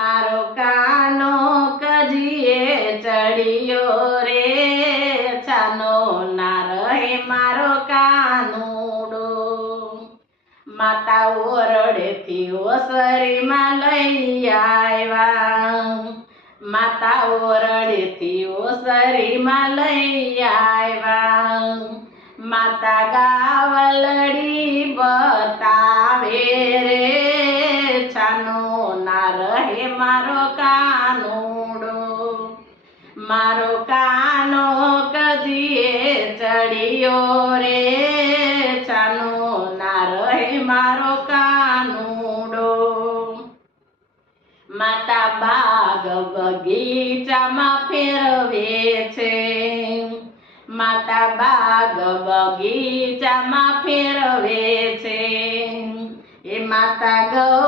મારો કાનો કજીએ ચડિયો રે, છાનો ના રહે મારો કાનુડો. માતા ઓરડેથી ઓસરીમાં લઈ આવ્યા, માતા ઓરડેથી ઓસરીમાં લઈ આવ્યા. માતા ગાવલડી બતાવે રે, છાનો ના રહે મારો કાનુડો. મારો કાનો કજીએ ચડિયો રે, છાનો ના રહે મારો કાનુડો. માતા બાગ બગીચામાં ફેરવે છે, માતા બાગ બગીચામાં ફેરવે છે. એ માતા ગૌ